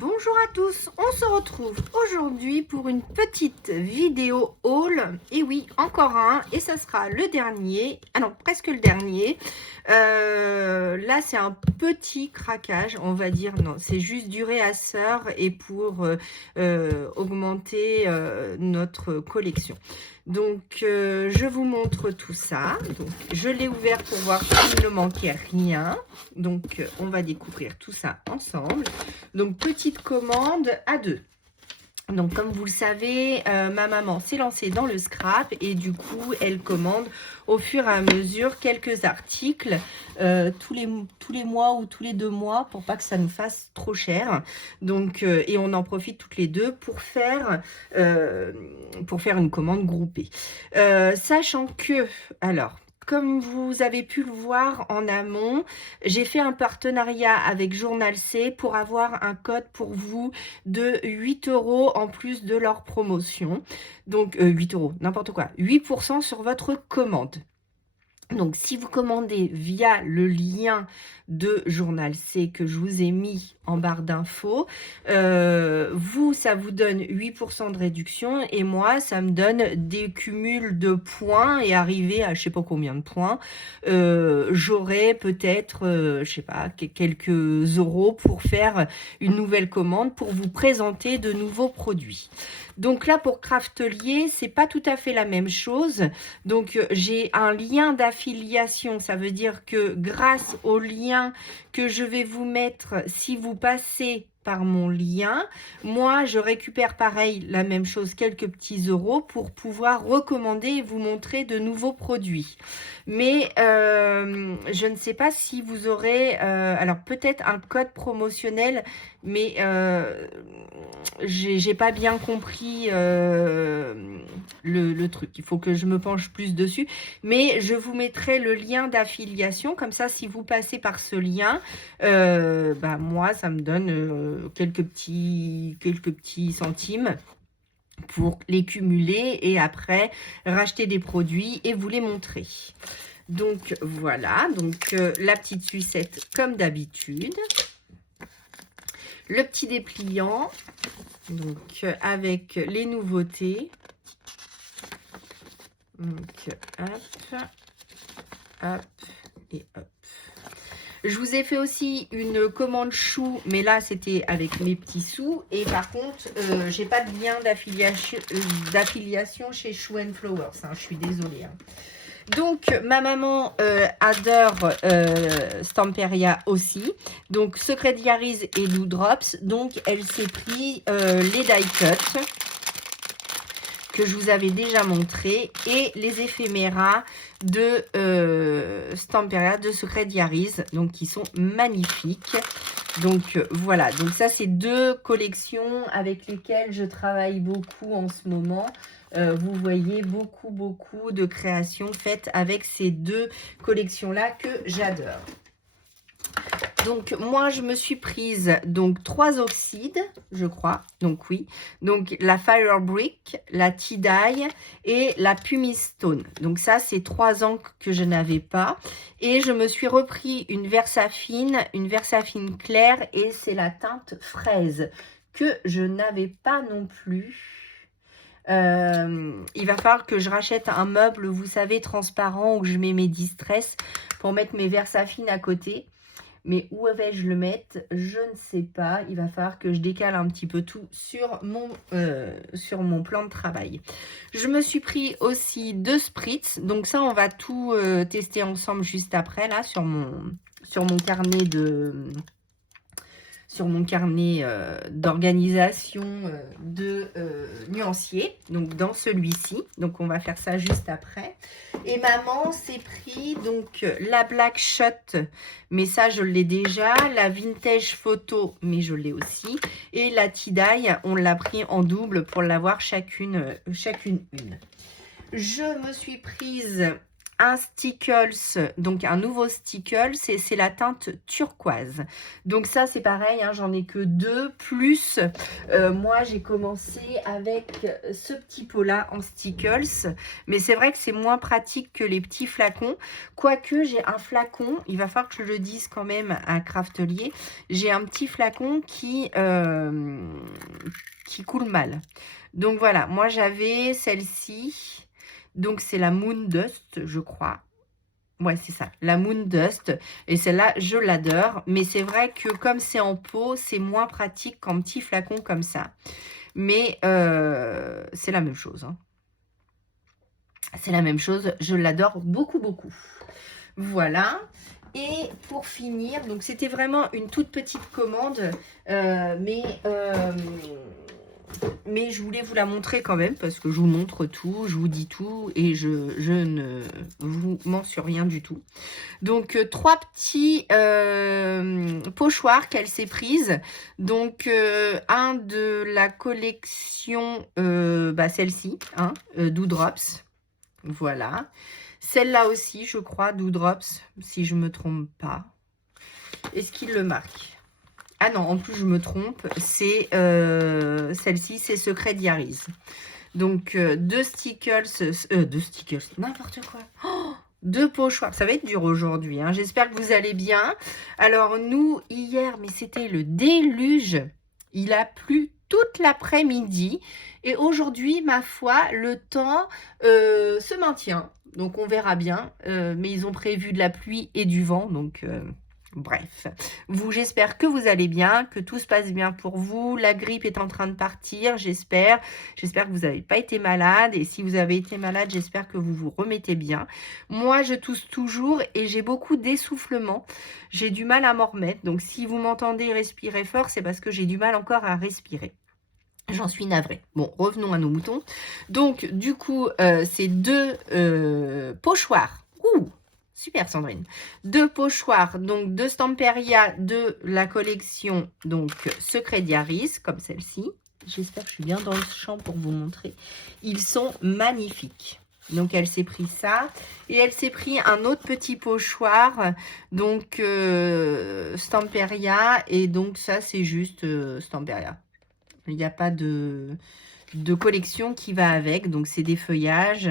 Bonjour à tous, on se retrouve aujourd'hui pour une petite vidéo haul, et oui, encore un, et ça sera le dernier, ah non, presque le dernier. Là c'est un petit craquage, on va dire, non, c'est juste du réasseur et pour augmenter notre collection. Donc je vous montre tout ça. Donc je l'ai ouvert pour voir s'il ne manquait rien. Donc on va découvrir tout ça ensemble. Donc petite commande à deux. Donc comme vous le savez, ma maman s'est lancée dans le scrap et du coup elle commande au fur et à mesure quelques articles tous les mois ou tous les 2 mois pour pas que ça nous fasse trop cher. Donc et on en profite toutes les deux pour faire une commande groupée. Sachant que, alors, comme vous avez pu le voir en amont, j'ai fait un partenariat avec Journal C pour avoir un code pour vous de 8 € en plus de leur promotion. Donc 8 €, n'importe quoi, 8% sur votre commande. Donc, si vous commandez via le lien de Journal C que je vous ai mis en barre d'infos, ça vous donne 8% de réduction et moi, ça me donne des cumuls de points et arriver à je sais pas combien de points, j'aurai peut-être, je sais pas, quelques euros pour faire une nouvelle commande pour vous présenter de nouveaux produits. Donc là, pour Craftelier, c'est pas tout à fait la même chose. Donc, j'ai un lien d'affiliation. Ça veut dire que grâce au lien que je vais vous mettre, si vous passez par mon lien, moi, je récupère pareil, la même chose, quelques petits euros pour pouvoir recommander et vous montrer de nouveaux produits. Mais je ne sais pas si vous aurez, alors peut-être un code promotionnel, mais j'ai pas bien compris le truc. Il faut que je me penche plus dessus. Mais je vous mettrai le lien d'affiliation. Comme ça, si vous passez par ce lien, moi, ça me donne quelques petits centimes pour les cumuler et après racheter des produits et vous les montrer. Donc voilà, donc la petite sucette comme d'habitude. Le petit dépliant, donc avec les nouveautés. Donc hop, hop et hop. Je vous ai fait aussi une commande chou, mais là c'était avec mes petits sous. Et par contre, j'ai pas de lien d'affiliation chez Chou & Flowers. Hein, je suis désolée. Hein. Donc, ma maman adore Stamperia aussi. Donc, Secret Diaries et Lou Drops. Donc, elle s'est pris les die cut que je vous avais déjà montré et les éphéméras de Stamperia, de Secret Diaries, donc qui sont magnifiques. Donc voilà, donc ça c'est 2 collections avec lesquelles je travaille beaucoup en ce moment. Vous voyez beaucoup de créations faites avec ces 2 collections-là que j'adore. Donc, moi, je me suis prise donc 3 oxydes, je crois. Donc, oui. Donc, la Fire Brick, la Tie-Dye et la Pumice Stone. Donc, ça, c'est 3 encres que je n'avais pas. Et je me suis repris une Versafine claire et c'est la teinte fraise que je n'avais pas non plus. Il va falloir que je rachète un meuble, vous savez, transparent où je mets mes distress pour mettre mes Versafine à côté. Mais où vais-je le mettre? Je ne sais pas. Il va falloir que je décale un petit peu tout sur mon plan de travail. Je me suis pris aussi 2 spritz. Donc ça, on va tout tester ensemble juste après, là, sur mon carnet de... sur mon carnet d'organisation de nuancier, donc dans celui-ci. Donc on va faire ça juste après. Et maman s'est pris donc la Black Shot, mais ça je l'ai déjà, la Vintage Photo, mais je l'ai aussi, et la Tie-Dye, on l'a pris en double pour l'avoir chacune une. Je me suis prise un Stickles, donc un nouveau Stickles, c'est la teinte turquoise. Donc ça c'est pareil, hein, j'en ai que 2, plus moi j'ai commencé avec ce petit pot là en Stickles, mais c'est vrai que c'est moins pratique que les petits flacons, quoique j'ai un flacon, il va falloir que je le dise quand même à Craftelier, j'ai un petit flacon qui coule mal. Donc voilà, moi j'avais celle-ci, donc c'est la Moon Dust, je crois. Ouais, c'est ça, la Moon Dust. Et celle-là, je l'adore. Mais c'est vrai que comme c'est en pot, c'est moins pratique qu'en petit flacon comme ça. Mais c'est la même chose. Hein. C'est la même chose. Je l'adore beaucoup, beaucoup. Voilà. Et pour finir, donc c'était vraiment une toute petite commande. Mais je voulais vous la montrer quand même parce que je vous montre tout, je vous dis tout et je ne vous mens sur rien du tout. Donc, 3 petits pochoirs qu'elle s'est prise. Donc, un de la collection, celle-ci, hein, Doudrops. Voilà. Celle-là aussi, je crois, Doudrops, si je ne me trompe pas. Est-ce qu'il le marque? Ah non, en plus, je me trompe. C'est celle-ci, c'est Secret Diaries. Donc, 2 stickers, n'importe quoi. Oh, 2 pochoirs. Ça va être dur aujourd'hui. Hein. J'espère que vous allez bien. Alors, nous, hier, mais c'était le déluge. Il a plu toute l'après-midi. Et aujourd'hui, ma foi, le temps se maintient. Donc, on verra bien. Mais ils ont prévu de la pluie et du vent. Donc... bref, j'espère que vous allez bien, que tout se passe bien pour vous. La grippe est en train de partir, j'espère. J'espère que vous n'avez pas été malade. Et si vous avez été malade, j'espère que vous vous remettez bien. Moi, je tousse toujours et j'ai beaucoup d'essoufflement. J'ai du mal à m'en remettre. Donc, si vous m'entendez respirer fort, c'est parce que j'ai du mal encore à respirer. J'en suis navrée. Bon, revenons à nos moutons. Donc, du coup, c'est 2 pochoirs. Ouh! Super Sandrine. 2 pochoirs, donc de Stamperia de la collection donc Secret Diaries, comme celle-ci. J'espère que je suis bien dans le champ pour vous montrer. Ils sont magnifiques. Donc elle s'est pris ça. Et elle s'est pris un autre petit pochoir, donc Stamperia. Et donc ça c'est juste Stamperia. Il n'y a pas de collection qui va avec, donc c'est des feuillages,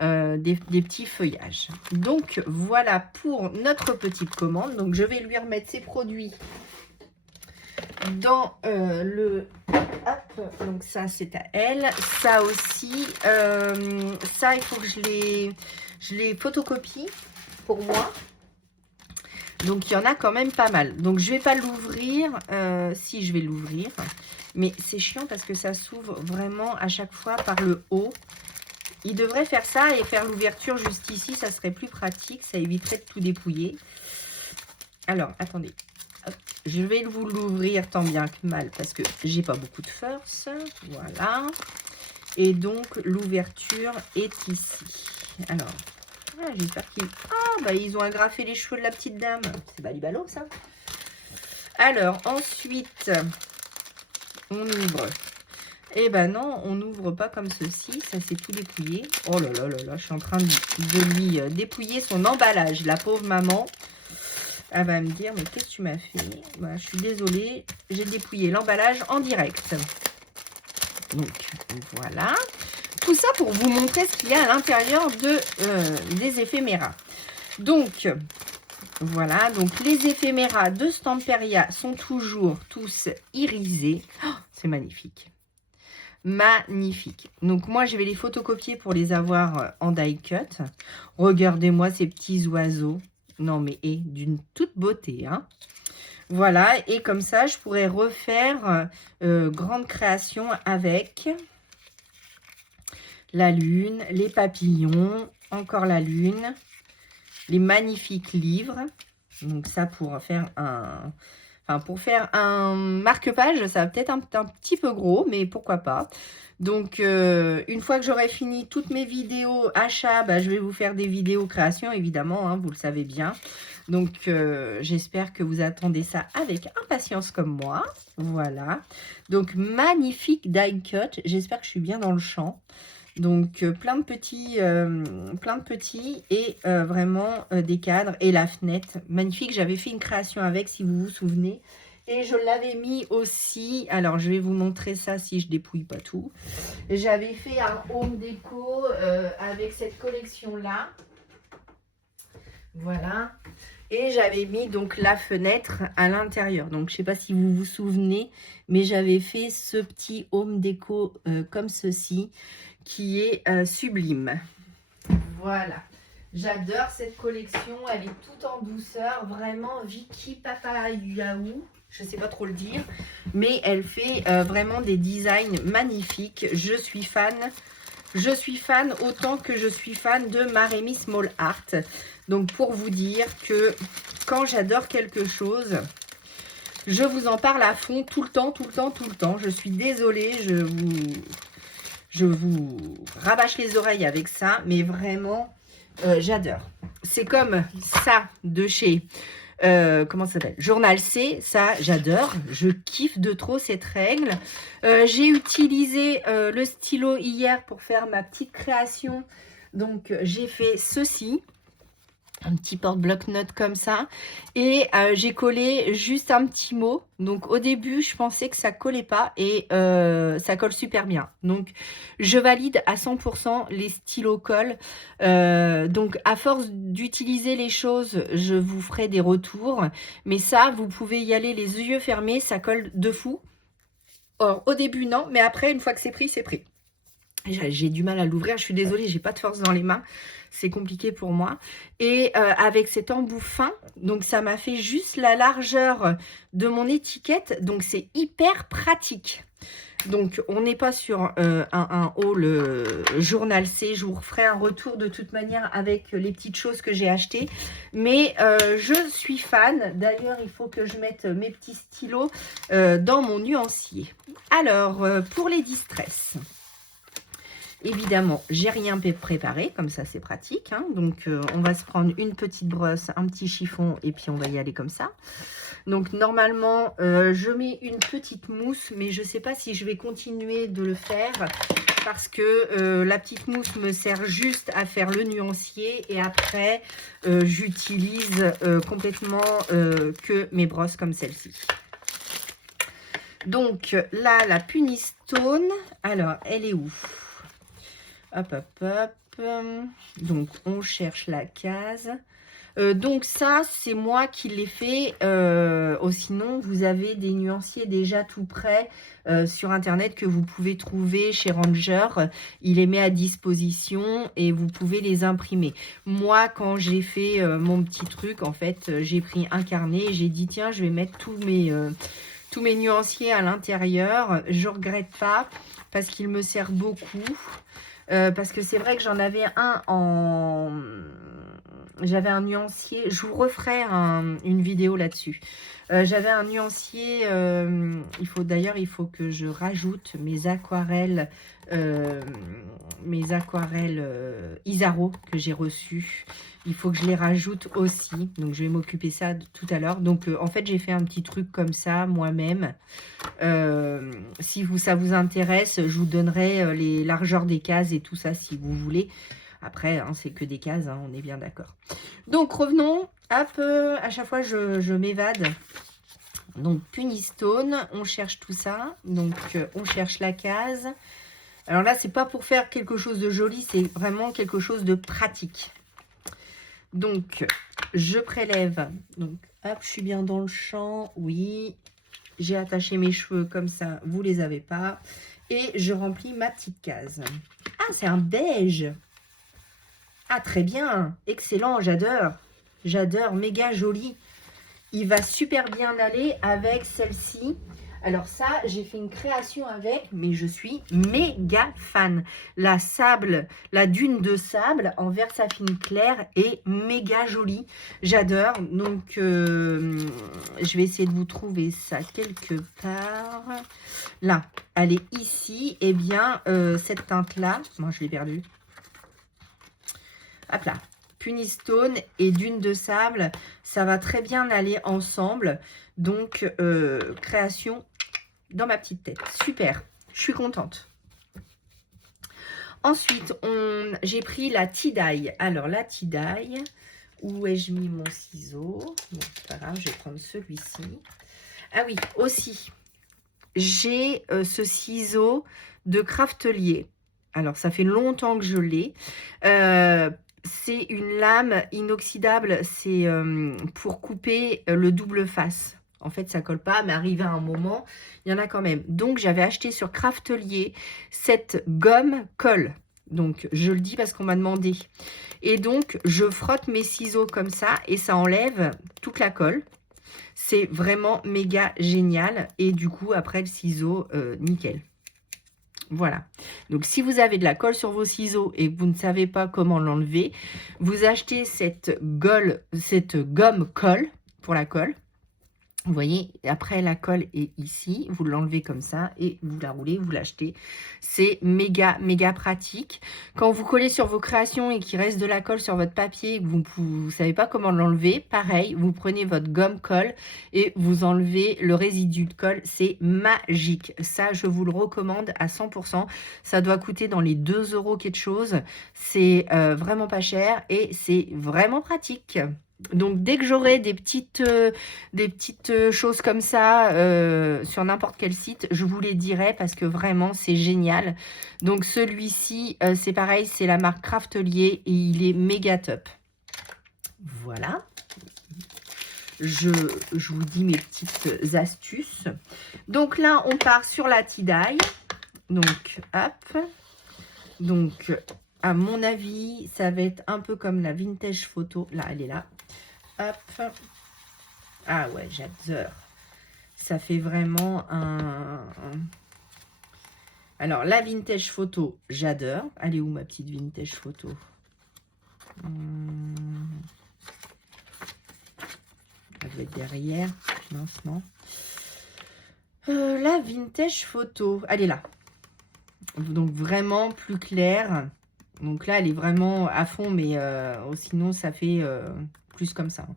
des petits feuillages. Donc voilà pour notre petite commande. Donc je vais lui remettre ses produits dans le... Hop, donc ça c'est à elle. Ça aussi, ça il faut que je les photocopie pour moi. Donc il y en a quand même pas mal. Donc je vais pas l'ouvrir, si je vais l'ouvrir. Mais c'est chiant parce que ça s'ouvre vraiment à chaque fois par le haut. Il devrait faire ça et faire l'ouverture juste ici. Ça serait plus pratique. Ça éviterait de tout dépouiller. Alors, attendez. Hop. Je vais vous l'ouvrir tant bien que mal parce que j'ai pas beaucoup de force. Voilà. Et donc, l'ouverture est ici. Alors, j'espère qu'ils... Ah, bah ils ont agrafé les cheveux de la petite dame. C'est balibalo, ça. Alors, ensuite... on ouvre. Eh ben non, on n'ouvre pas comme ceci. Ça, c'est tout dépouillé. Oh là là là là, je suis en train de lui dépouiller son emballage. La pauvre maman, elle va me dire, mais qu'est-ce que tu m'as fait? Bah, je suis désolée, j'ai dépouillé l'emballage en direct. Donc, voilà. Tout ça pour vous montrer ce qu'il y a à l'intérieur des éphéméras. Donc... voilà, donc les éphéméras de Stamperia sont toujours tous irisés. Oh, c'est magnifique. Magnifique. Donc moi, je vais les photocopier pour les avoir en die cut. Regardez-moi ces petits oiseaux. Non, mais d'une toute beauté. Hein. Voilà, et comme ça, je pourrais refaire grande création avec la lune, les papillons, encore la lune. Les magnifiques livres. Donc ça pour faire un... Enfin, pour faire un marque-page, ça va peut-être un petit peu gros, mais pourquoi pas. Donc, une fois que j'aurai fini toutes mes vidéos achats, bah, je vais vous faire des vidéos création, évidemment, hein, vous le savez bien. Donc, j'espère que vous attendez ça avec impatience comme moi. Voilà. Donc, magnifique die cut. J'espère que je suis bien dans le champ. Donc, plein de petits et vraiment des cadres et la fenêtre. Magnifique, j'avais fait une création avec, si vous vous souvenez. Et je l'avais mis aussi, alors je vais vous montrer ça si je dépouille pas tout. J'avais fait un home déco avec cette collection-là. Voilà. Et j'avais mis donc la fenêtre à l'intérieur. Donc, je ne sais pas si vous vous souvenez, mais j'avais fait ce petit home déco comme ceci, qui est sublime. Voilà. J'adore cette collection. Elle est toute en douceur. Vraiment Vicky Papayaou. Je ne sais pas trop le dire. Mais elle fait vraiment des designs magnifiques. Je suis fan. Je suis fan autant que je suis fan de Maremi Small Art. Donc, pour vous dire que quand j'adore quelque chose, je vous en parle à fond tout le temps. Je suis désolée, je vous rabâche les oreilles avec ça, mais vraiment, j'adore. C'est comme ça de chez, comment ça s'appelle? Journal C, ça j'adore. Je kiffe de trop cette règle. J'ai utilisé le stylo hier pour faire ma petite création. Donc, j'ai fait ceci. Un petit porte-bloc-notes comme ça. Et j'ai collé juste un petit mot. Donc, au début, je pensais que ça collait pas. Et ça colle super bien. Donc, je valide à 100% les stylos colle. Donc, à force d'utiliser les choses, je vous ferai des retours. Mais ça, vous pouvez y aller les yeux fermés. Ça colle de fou. Or, au début, non. Mais après, une fois que c'est pris, c'est pris. J'ai du mal à l'ouvrir, je suis désolée, j'ai pas de force dans les mains, c'est compliqué pour moi. Et avec cet embout fin, donc ça m'a fait juste la largeur de mon étiquette, donc c'est hyper pratique. Donc on n'est pas sur un haul journal C, je vous referai un retour de toute manière avec les petites choses que j'ai achetées. Mais je suis fan, d'ailleurs il faut que je mette mes petits stylos dans mon nuancier. Alors pour les distress. Évidemment, j'ai rien préparé, comme ça c'est pratique. Hein. Donc, on va se prendre une petite brosse, un petit chiffon et puis on va y aller comme ça. Donc, normalement, je mets une petite mousse, mais je ne sais pas si je vais continuer de le faire parce que la petite mousse me sert juste à faire le nuancier et après, j'utilise complètement que mes brosses comme celle-ci. Donc, là, la Punistone, alors, elle est où ? Hop, hop, hop. Donc, on cherche la case. Donc, ça, c'est moi qui l'ai fait. Sinon, vous avez des nuanciers déjà tout prêts sur Internet que vous pouvez trouver chez Ranger. Il les met à disposition et vous pouvez les imprimer. Moi, quand j'ai fait mon petit truc, en fait, j'ai pris un carnet et j'ai dit, tiens, je vais mettre tous mes nuanciers à l'intérieur. Je ne regrette pas parce qu'il me sert beaucoup. Parce que c'est vrai que j'en avais un j'avais un nuancier, je vous referai une vidéo là-dessus. J'avais un nuancier, il faut que je rajoute mes aquarelles Isaro que j'ai reçues. Il faut que je les rajoute aussi. Donc, je vais m'occuper de ça tout à l'heure. Donc, en fait, j'ai fait un petit truc comme ça moi-même. Si ça vous intéresse, je vous donnerai les largeurs des cases et tout ça si vous voulez. Après, hein, c'est que des cases, hein, on est bien d'accord. Donc, revenons. Hop, à chaque fois, je m'évade. Donc, Punistone, on cherche tout ça. Donc, on cherche la case. Alors là, c'est pas pour faire quelque chose de joli, c'est vraiment quelque chose de pratique. Donc, je prélève. Donc, hop, je suis bien dans le champ. Oui, j'ai attaché mes cheveux comme ça, vous les avez pas. Et je remplis ma petite case. Ah, c'est un beige. Ah, très bien. Excellent, j'adore. J'adore, méga joli. Il va super bien aller avec celle-ci. Alors ça, j'ai fait une création avec, mais je suis méga fan. La dune de sable en vert saphine clair est méga jolie. J'adore. Donc, je vais essayer de vous trouver ça quelque part. Là, elle est ici. Eh bien, cette teinte-là, moi je l'ai perdue. Hop là. Punistone et dune de sable, ça va très bien aller ensemble. Donc, création dans ma petite tête. Super, je suis contente. Ensuite, j'ai pris la tie-dye. Alors, la tie-dye, où ai-je mis mon ciseau? Bon, c'est pas grave, je vais prendre celui-ci. Ah oui, aussi, j'ai ce ciseau de Craftelier. Alors, ça fait longtemps que je l'ai. C'est une lame inoxydable. C'est pour couper le double face. En fait, ça colle pas, mais arrivé à un moment, il y en a quand même. Donc, j'avais acheté sur Craftelier cette gomme colle. Donc, je le dis parce qu'on m'a demandé. Et donc, je frotte mes ciseaux comme ça et ça enlève toute la colle. C'est vraiment méga génial. Et du coup, après, le ciseau, nickel. Voilà. Donc, si vous avez de la colle sur vos ciseaux et que vous ne savez pas comment l'enlever, vous achetez cette gomme colle pour la colle. Vous voyez, après la colle est ici, vous l'enlevez comme ça et vous la roulez, vous l'achetez. C'est méga, méga pratique. Quand vous collez sur vos créations et qu'il reste de la colle sur votre papier et que vous ne savez pas comment l'enlever, pareil, vous prenez votre gomme colle et vous enlevez le résidu de colle. C'est magique. Ça, je vous le recommande à 100%. Ça doit coûter dans les 2 € quelque chose. C'est vraiment pas cher et c'est vraiment pratique. Donc, dès que j'aurai des petites choses comme ça sur n'importe quel site, je vous les dirai parce que vraiment, c'est génial. Donc, celui-ci, c'est pareil, c'est la marque Craftelier et il est méga top. Voilà. Je vous dis mes petites astuces. Donc là, on part sur la tie-dye. Donc, hop. Donc, à mon avis, ça va être un peu comme la vintage photo. Là, elle est là. Hop. Ah ouais, j'adore. Ça fait vraiment Alors, la vintage photo, j'adore. Elle est où ma petite vintage photo? Elle doit être derrière. Mince, non. La vintage photo, elle est là. Donc, vraiment plus claire. Donc là, elle est vraiment à fond, mais sinon, ça fait plus comme ça.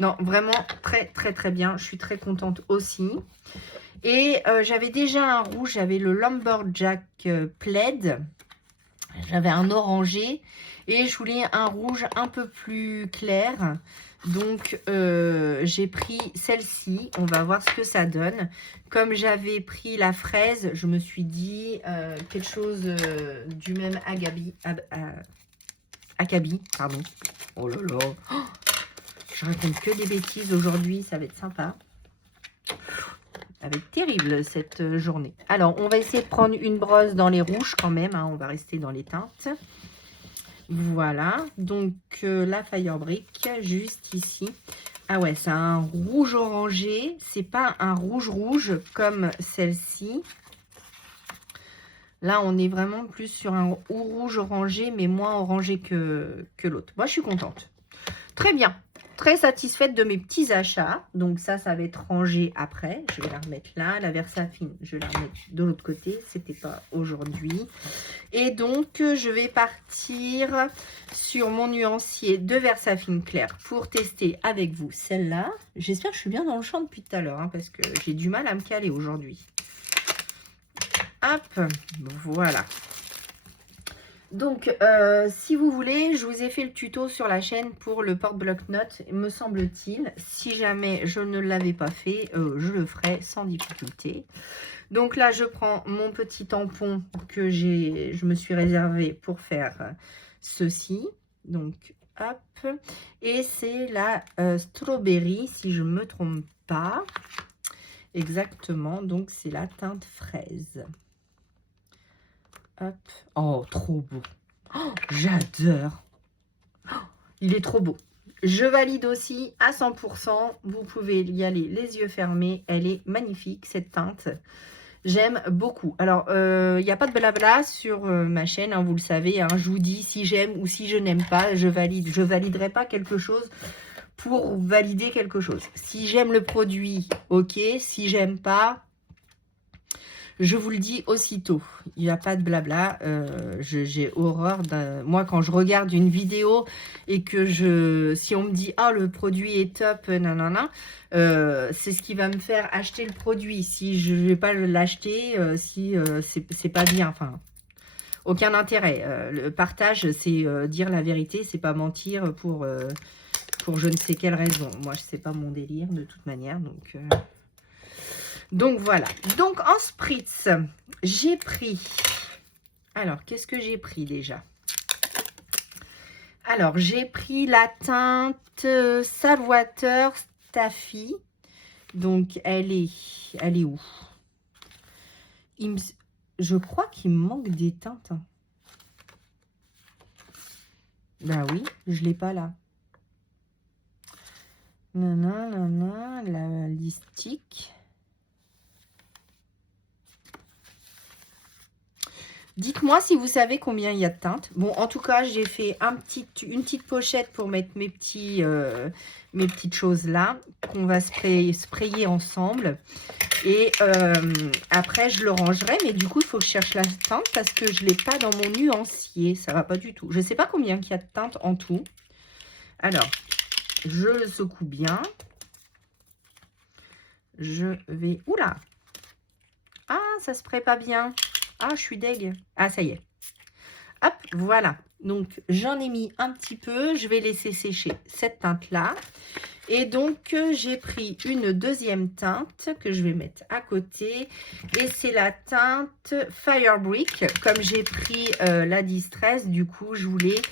Non, vraiment très, très, très bien. Je suis très contente aussi. Et j'avais déjà un rouge, j'avais le Lumberjack Plaid. J'avais un orangé et je voulais un rouge un peu plus clair. Donc, j'ai pris celle-ci. On va voir ce que ça donne. Comme j'avais pris la fraise, je me suis dit quelque chose du même acabit. Pardon. Oh là là. Oh, je raconte que des bêtises aujourd'hui. Ça va être sympa. Ça va être terrible cette journée. Alors, on va essayer de prendre une brosse dans les rouges quand même. Hein, on va rester dans les teintes. Voilà. Donc, la Firebrick, juste ici. Ah ouais, c'est un rouge orangé. C'est pas un rouge comme celle-ci. Là, on est vraiment plus sur un rouge orangé, mais moins orangé que l'autre. Moi, je suis contente. Très bien. Très satisfaite de mes petits achats. Donc ça va être rangé après. Je vais la remettre là. La Versafine, je vais la remettre de l'autre côté. C'était pas aujourd'hui. Et donc, je vais partir sur mon nuancier de Versafine clair pour tester avec vous celle-là. J'espère que je suis bien dans le champ depuis tout à l'heure, hein, parce que j'ai du mal à me caler aujourd'hui. Hop, voilà. Donc, si vous voulez, je vous ai fait le tuto sur la chaîne pour le porte-bloc-notes, me semble-t-il. Si jamais je ne l'avais pas fait, je le ferai sans difficulté. Donc là, je prends mon petit tampon que je me suis réservé pour faire ceci. Donc, hop. Et c'est la Strawberry, si je ne me trompe pas. Exactement, donc c'est la teinte fraise. Hop. Oh, trop beau. Oh, j'adore. Oh, il est trop beau. Je valide aussi à 100%. Vous pouvez y aller les yeux fermés. Elle est magnifique, cette teinte. J'aime beaucoup. Alors, il n'y a pas de blabla sur ma chaîne, hein, vous le savez. Hein, je vous dis si j'aime ou si je n'aime pas. Je valide. Je ne validerai pas quelque chose pour valider quelque chose. Si j'aime le produit, ok. Si j'aime pas... Je vous le dis aussitôt, il n'y a pas de blabla, j'ai horreur moi quand je regarde une vidéo et que si on me dit « Ah, le produit est top, nanana », c'est ce qui va me faire acheter le produit. Si je ne vais pas l'acheter, si c'est pas bien, enfin... aucun intérêt. Le partage, c'est dire la vérité, c'est pas mentir pour je ne sais quelle raison. Moi, c'est pas mon délire de toute manière, donc voilà. Donc en spritz, j'ai pris... Alors, qu'est-ce que j'ai pris déjà? Alors, j'ai pris la teinte Saltwater Taffy. Donc, elle est où? Je crois qu'il me manque des teintes. Ben oui, je ne l'ai pas là. Non, la listique. Dites-moi si vous savez combien il y a de teintes. Bon, en tout cas, j'ai fait une petite pochette pour mettre mes petites choses là, qu'on va sprayer ensemble. Et après, je le rangerai. Mais du coup, il faut que je cherche la teinte parce que je ne l'ai pas dans mon nuancier. Ça ne va pas du tout. Je ne sais pas combien il y a de teintes en tout. Alors, je le secoue bien. Je vais... Oula! Ah, ça se spraye pas bien. Ah, je suis deg. Ah, ça y est. Hop, voilà. Donc, j'en ai mis un petit peu. Je vais laisser sécher cette teinte-là. Et donc, j'ai pris une deuxième teinte que je vais mettre à côté. Et c'est la teinte Firebrick. Comme j'ai pris la Distress, du coup, je voulais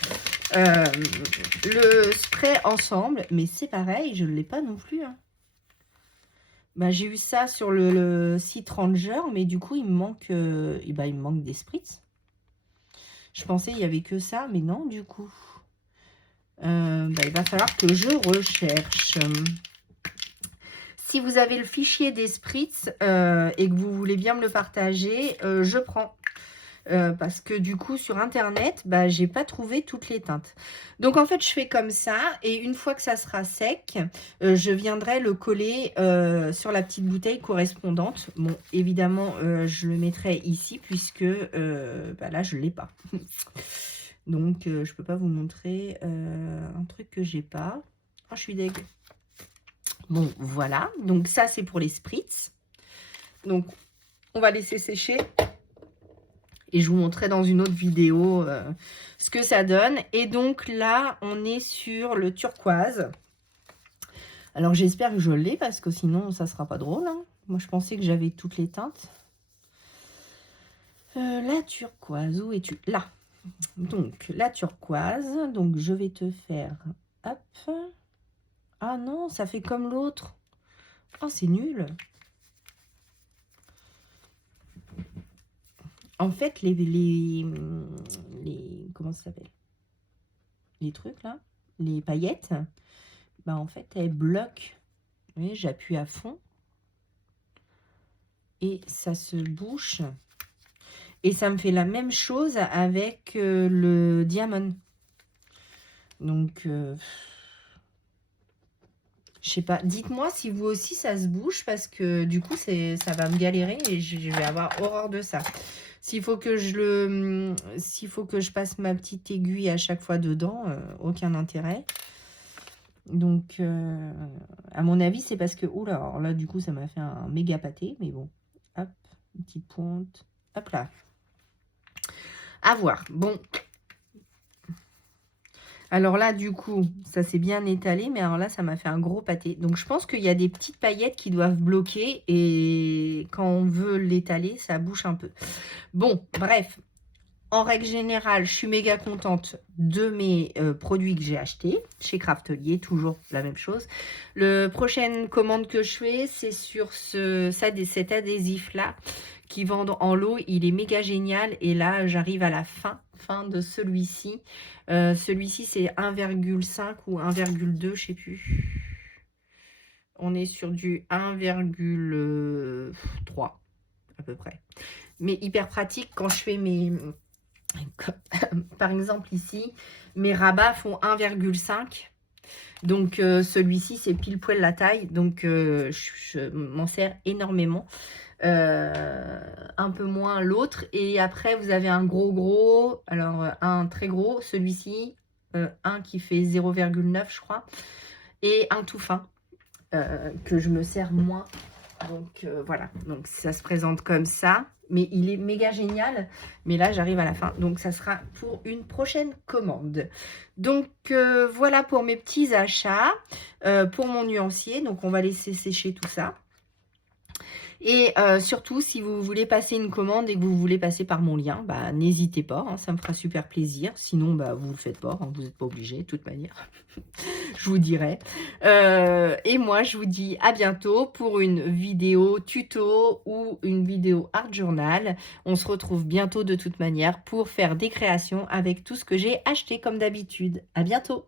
le spray ensemble. Mais c'est pareil, je ne l'ai pas non plus. Hein. Bah, j'ai eu ça sur le site Ranger, mais du coup, il me manque, il me manque des spritz. Je pensais qu'il n'y avait que ça, mais non, du coup. Il va falloir que je recherche. Si vous avez le fichier des spritz et que vous voulez bien me le partager, je prends. Parce que du coup, sur Internet, j'ai pas trouvé toutes les teintes. Donc, en fait, je fais comme ça. Et une fois que ça sera sec, je viendrai le coller sur la petite bouteille correspondante. Bon, évidemment, je le mettrai ici puisque là, je ne l'ai pas. Donc, je peux pas vous montrer un truc que j'ai pas. Oh, je suis deg. Bon, voilà. Donc, ça, c'est pour les spritz. Donc, on va laisser sécher. Et je vous montrerai dans une autre vidéo ce que ça donne. Et donc là, on est sur le turquoise. Alors, j'espère que je l'ai parce que sinon, ça ne sera pas drôle. Hein. Moi, je pensais que j'avais toutes les teintes. La turquoise, où es-tu? Là. Donc, la turquoise. Donc, je vais te faire... Hop. Ah non, ça fait comme l'autre. Oh, c'est nul. En fait, les comment ça s'appelle? Les trucs là, les paillettes, en fait, elles bloquent. Vous voyez, j'appuie à fond et ça se bouche. Et ça me fait la même chose avec le diamant. Donc, je sais pas. Dites-moi si vous aussi ça se bouge parce que du coup, ça va me galérer et je vais avoir horreur de ça. S'il faut que je passe ma petite aiguille à chaque fois dedans, aucun intérêt. Donc, à mon avis, c'est parce que... Oula, alors là, du coup, ça m'a fait un méga pâté. Mais bon, hop, une petite pointe. Hop là. À voir. Bon. Alors là, du coup, ça s'est bien étalé. Mais alors là, ça m'a fait un gros pâté. Donc, je pense qu'il y a des petites paillettes qui doivent bloquer. Et quand on veut l'étaler, ça bouge un peu. Bon, bref. En règle générale, je suis méga contente de mes produits que j'ai achetés chez Craftelier, toujours la même chose. La prochaine commande que je fais, c'est sur cet adhésif-là qui vendent en lot. Il est méga génial et là, j'arrive à la fin de celui-ci. Celui-ci, c'est 1,5 ou 1,2, je sais plus. On est sur du 1,3 à peu près. Mais hyper pratique quand je fais mes... Par exemple ici, mes rabats font 1,5. Donc celui-ci c'est pile poil la taille. Donc je m'en sers énormément. Un peu moins l'autre. Et après vous avez un gros. Alors un très gros. Celui-ci, un qui fait 0,9 je crois. Et un tout fin que je me sers moins. Donc voilà. Donc ça se présente comme ça. mais il est méga génial. Mais là, j'arrive à la fin, donc ça sera pour une prochaine commande. Donc, voilà pour mes petits achats, pour mon nuancier. Donc, on va laisser sécher tout ça. Et surtout, si vous voulez passer une commande et que vous voulez passer par mon lien, bah, n'hésitez pas, hein, ça me fera super plaisir. Sinon, bah, vous ne le faites pas, hein, vous n'êtes pas obligé, de toute manière. Je vous dirai. Et moi, je vous dis à bientôt pour une vidéo tuto ou une vidéo art journal. On se retrouve bientôt de toute manière pour faire des créations avec tout ce que j'ai acheté comme d'habitude. À bientôt!